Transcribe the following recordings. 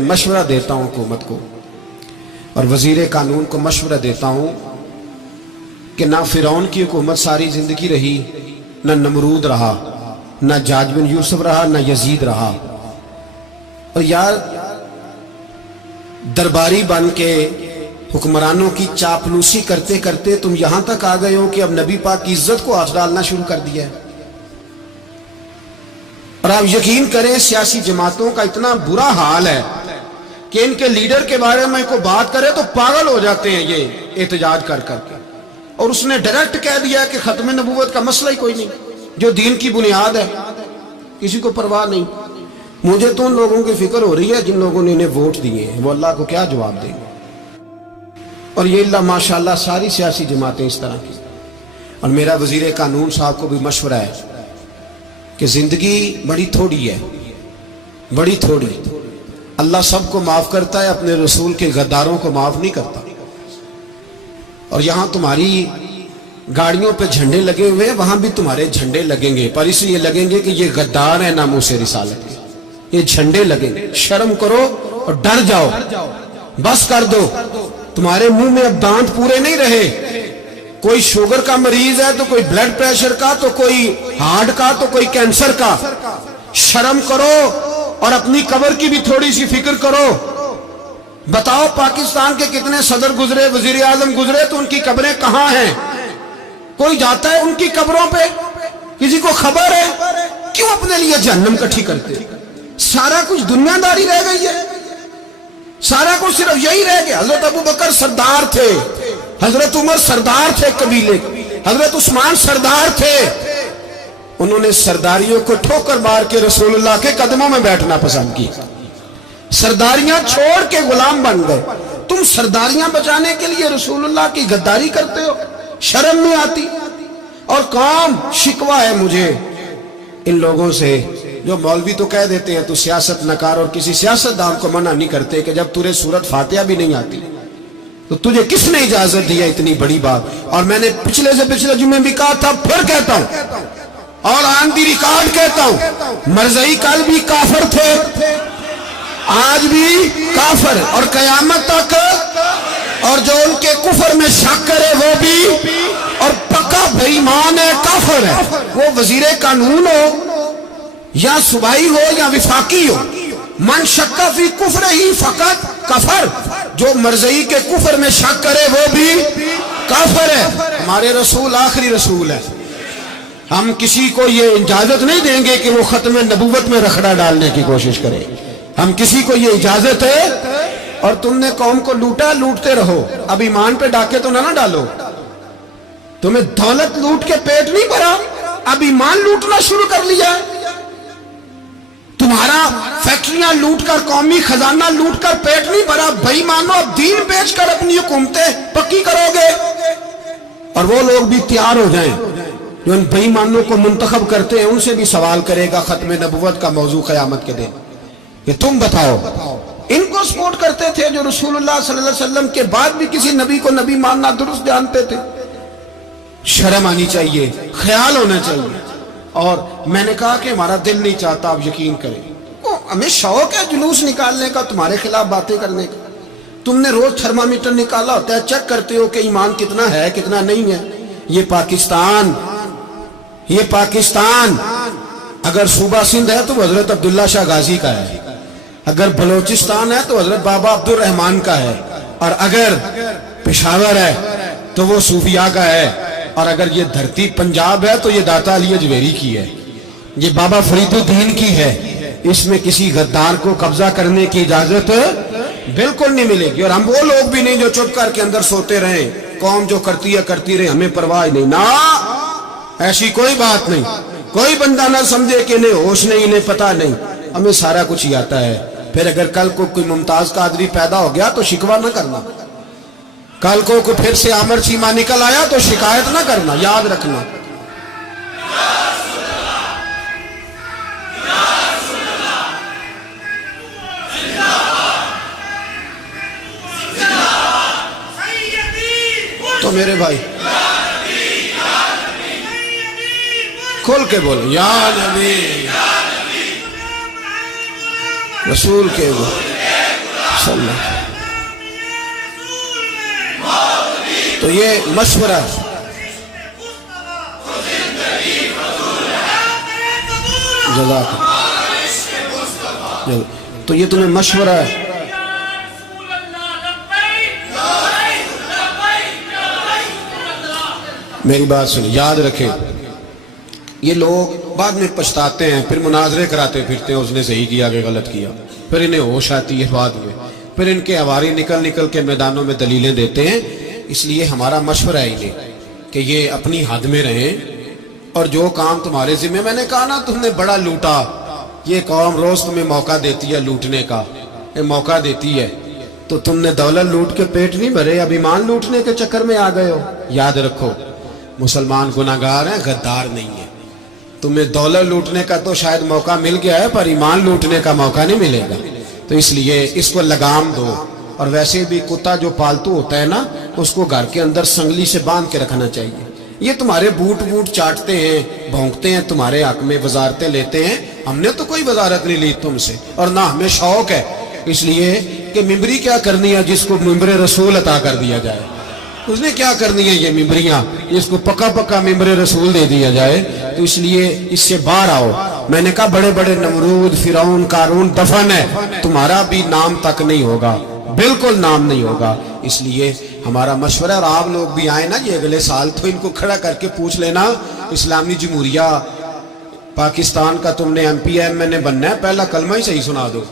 मशवरा देता हूं हुकूमत को और वजीर कानून को मशवरा देता हूं कि ना फिरौन की हुकूमत सारी जिंदगी रही, ना नमरूद रहा, ना जाज बिन यूसुफ रहा, ना यजीद रहा। और यार दरबारी बन के हुक्मरानों की चापलूसी करते करते तुम यहां तक आ गए हो कि अब नबी पाक की इज्जत को हाथ डालना शुरू कर दिया है। और आप यकीन करें सियासी जमातों का इतना बुरा हाल है कि इनके लीडर के बारे में कोई बात करे तो पागल हो जाते हैं ये एहतजाज कर करके। और उसने डायरेक्ट कह दिया कि खत्म नबूवत का मसला ही कोई नहीं, जो दीन की बुनियाद है, किसी को परवाह नहीं। मुझे तो उन लोगों की फिक्र हो रही है जिन लोगों ने इन्हें वोट दिए हैं, वो अल्लाह को क्या जवाब देंगे। और ये अल्लाह माशाल्लाह सारी सियासी जमातें इस तरह की। और मेरा वजीर कानून साहब को भी मशवरा है कि जिंदगी बड़ी थोड़ी है, बड़ी थोड़ी। अल्लाह सबको माफ करता है, अपने रसूल के गद्दारों को माफ नहीं करता। और यहां तुम्हारी गाड़ियों पे झंडे लगे हुए हैं, वहां भी तुम्हारे झंडे लगेंगे, पर इसलिए लगेंगे कि ये गद्दार है नामूस रिसालत के। ये झंडे लगेंगे। शर्म करो और डर जाओ, बस कर दो। तुम्हारे मुंह में अब दांत पूरे नहीं रहे। कोई शुगर का मरीज है तो कोई ब्लड प्रेशर का, तो कोई हार्ट का, तो कोई कैंसर का। शर्म करो और अपनी कब्र की भी थोड़ी सी फिक्र करो। बताओ पाकिस्तान के कितने सदर गुजरे, वजीर आजम गुजरे, तो उनकी कब्रें कहां हैं? कोई जाता है उनकी कब्रों पे? किसी को खबर है? क्यों अपने लिए जहन्नम इकट्ठी करते? सारा कुछ दुनियादारी रह गई है, सारा कुछ सिर्फ यही रह गया। हजरत अबू बकर सरदार थे, हजरत उमर सरदार थे कबीले, हजरत उस्मान सरदार थे। उन्होंने सरदारियों को ठोकर मार के रसूलुल्लाह के कदमों में बैठना पसंद किया। सरदारियां छोड़ के गुलाम बन गए। तुम सरदारियां बचाने के लिए रसूलुल्लाह की गद्दारी करते हो, शर्म नहीं आती। और काम शिकवा है मुझे इन लोगों से जो मौलवी तो कह देते हैं तू सियासत नकार, और किसी सियासतदान को मना नहीं करते कि जब तुझे सूरत फातिहा भी नहीं आती तो तुझे किसने इजाजत दी है इतनी बड़ी बात। और मैंने पिछले से पिछले जुम्मे भी कहा था, फिर कहता हूं और ऑन दी रिकॉर्ड कहता हूं, मरज़ई कल भी काफिर थे, आज भी काफिर और कयामत तक। और जो उनके कुफर में शक करे वो भी, और पक्का बेईमान है, काफिर है। वो वजीर कानून हो या सुबाई हो या विफाकी हो, मन शक्का फी कुफर ही फकत कफर। जो मरज़ई के कुफर में शक करे वो भी काफिर है। हमारे रसूल आखिरी रसूल है। हम किसी को ये इजाजत नहीं देंगे कि वो खत्म नबूवत में रखड़ा डालने की कोशिश करे। हम किसी को ये इजाजत है। और तुमने कौम को लूटा, लूटते रहो, अब ईमान पे डाके तो ना डालो। तुम्हें दौलत लूट के पेट नहीं भरा, अब ईमान लूटना शुरू कर लिया। तुम्हारा फैक्ट्रियां लूटकर, कौमी खजाना लूटकर पेट नहीं भरा। भाई मानो अब दीन बेचकर अपनी हुकूमतें पक्की करोगे। और वो लोग भी तैयार हो जाएं जो इन बेईमानों को मुंतखब करते हैं, उनसे भी सवाल करेगा खत्म नबुव्वत का मौजू क़यामत के दिन कि तुम बताओ। इनको सपोर्ट करते थे जो रसूलुल्लाह सल्लल्लाहु अलैहि वसल्लम के बाद भी किसी नबी को नबी मानना दुरुस्त जानते थे। शर्म आनी चाहिए, ख्याल होना चाहिए। और मैंने कहा कि हमारा दिल नहीं चाहता, आप यकीन करें, हमें शौक है जुलूस निकालने का, तुम्हारे खिलाफ बातें करने का। तुमने रोज थर्मामीटर निकाला होता है, चेक करते हो कि ईमान कितना है कितना नहीं है। ये पाकिस्तान, ये पाकिस्तान अगर सूबा सिंध है तो हजरत अब्दुल्ला शाह गाजी का है, अगर बलोचिस्तान है तो हजरत बाबा अब्दुल रहमान का है, और अगर पेशावर है तो वो सूफिया का है, और अगर ये धरती पंजाब है तो ये दाता अली अजमेरी की है, ये बाबा फरीदुद्दीन की है। इसमें किसी गद्दार को कब्जा करने की इजाजत बिल्कुल नहीं मिलेगी। और हम वो लोग भी नहीं जो चुप करके अंदर सोते रहे, कौम जो करती है करती रहे, हमें परवाह नहीं। ना, ऐसी कोई बात नहीं। कोई बंदा ना समझे कि इन्हें होश नहीं, इन्हें पता नहीं, हमें सारा कुछ ही आता है। फिर अगर कल को कोई मुमताज कादरी पैदा हो गया तो शिकवा ना करना। कल को कोई फिर से आमर चीमा निकल आया तो शिकायत ना करना, याद रखना। तो मेरे भाई खोल के बोलो, या नबी रसूल के बोलो। صلی اللہ۔ تو یہ مشورہ، جزاک اللہ، تو یہ تمہیں مشورہ ہے۔ میری بات سنیں، یاد رکھیں، یہ لوگ بعد میں پچھتاتے ہیں، پھر مناظرے کراتے پھرتے ہیں، اس نے صحیح کیا کہ غلط کیا، پھر انہیں ہوش آتی ہے بعد میں، پھر ان کے ہواری نکل نکل کے میدانوں میں دلیلیں دیتے ہیں۔ اس لیے ہمارا مشورہ ہے انہیں کہ یہ اپنی حد میں رہیں، اور جو کام تمہارے ذمہ، میں نے کہا نا تم نے بڑا لوٹا، یہ قوم روز تمہیں موقع دیتی ہے لوٹنے کا، یہ موقع دیتی ہے، تو تم نے دولت لوٹ کے پیٹ نہیں بھرے، اب ایمان لوٹنے کے چکر میں آ گئے ہو۔ یاد رکھو، مسلمان گناہگار ہیں، غدار نہیں ہیں۔ تمہیں دولت لوٹنے کا تو شاید موقع مل گیا ہے، پر ایمان لوٹنے کا موقع نہیں ملے گا، تو اس لیے اس کو لگام دو۔ اور ویسے بھی کتا جو پالتو ہوتا ہے نا، اس کو گھر کے اندر سنگلی سے باندھ کے رکھنا چاہیے۔ یہ تمہارے بوٹ بوٹ چاٹتے ہیں، بھونکتے ہیں، تمہارے حق میں وزارتیں لیتے ہیں، ہم نے تو کوئی وزارت نہیں لی تم سے، اور نہ ہمیں شوق ہے، اس لیے کہ ممبری کیا کرنی ہے جس کو ممبر رسول عطا کر دیا جائے، اس نے کیا کرنی ہے یہ ممبریاں جس کو پکا پکا ممبر رسول دے دیا جائے، تو اس لیے اس سے باہر آؤ۔ میں نے کہا بڑے بڑے نمرود، فرعون، قارون دفن ہے، تمہارا بھی نام تک نہیں ہوگا، بالکل نام نہیں ہوگا۔ اس لیے ہمارا مشورہ، اور آپ لوگ بھی آئیں نا یہ اگلے سال، تو ان کو کھڑا کر کے پوچھ لینا، اسلامی جمہوریہ پاکستان کا تم نے MPM نے بننا ہے، پہلا کلمہ ہی صحیح سنا دو،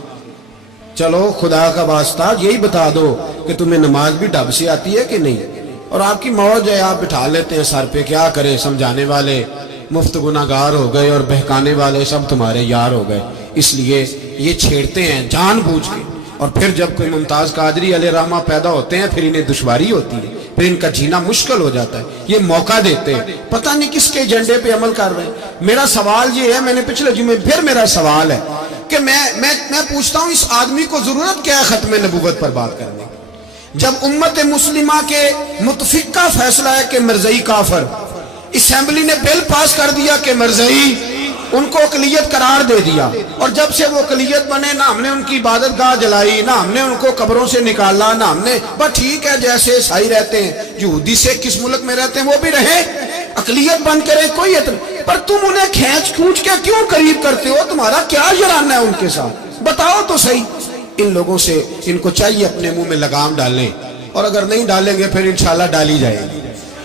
چلو خدا کا واسطہ یہی بتا دو کہ تمہیں نماز بھی ڈھب سے آتی ہے کہ نہیں، اور آپ کی موج ہے، آپ بٹھا لیتے ہیں سر پہ، کیا کریں، سمجھانے والے مفت گناہگار ہو گئے اور بہکانے والے سب تمہارے یار ہو گئے۔ اس لیے یہ چھیڑتے ہیں جان بوجھ کے، اور پھر جب کوئی ممتاز قادری علیہ رحمہ پیدا ہوتے ہیں، پھر انہیں دشواری ہوتی ہے، پھر ان کا جینا مشکل ہو جاتا ہے، یہ موقع دیتے ہیں، پتہ نہیں کس کے ایجنڈے پہ عمل کر رہے ہیں۔ میرا سوال یہ ہے، میں نے پچھلے جمعے پھر میرا سوال ہے کہ میں پوچھتا ہوں، اس آدمی کو ضرورت کیا ہے ختم نبوت پر بات کرنے کی؟ جب امت مسلمہ کے متفق کا فیصلہ ہے کہ مرزائی کافر، اسمبلی نے بل پاس کر دیا کہ مرزائی، ان کو اقلیت قرار دے دیا، اور جب سے وہ اقلیت بنے، نہ ہم نے ان کی عبادت گاہ جلائی، نہ ہم نے ان کو قبروں سے نکالا، نہ ہم نے، بس ٹھیک ہے جیسے عیسائی رہتے ہیں، یہودی سے کس ملک میں رہتے ہیں وہ بھی رہے، اقلیت بن کے رہے، کوئی اعتراض، پر تم انہیں کھینچ کھونچ کے کیوں قریب کرتے ہو؟ تمہارا کیا جرانہ ہے ان کے ساتھ؟ بتاؤ تو صحیح۔ ان لوگوں سے ان کو چاہیے اپنے منہ میں لگام ڈالیں، اور اگر نہیں ڈالیں گے پھر انشاءاللہ ڈالی جائے گی،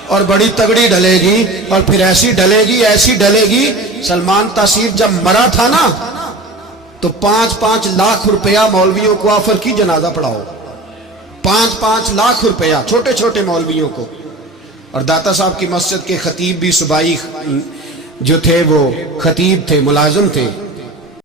اور بڑی تگڑی ڈلے گی، اور پھر ایسی ڈلے گی، ایسی ڈلے گی۔ سلمان تاثیر جب مرا تھا نا، تو 5-5 لاکھ روپیہ مولویوں کو آفر کی جنازہ پڑھاؤ، 5-5 لاکھ روپیہ چھوٹے چھوٹے مولویوں کو، اور داتا صاحب کی مسجد کے خطیب بھی صوبائی جو تھے وہ خطیب تھے، ملازم تھے،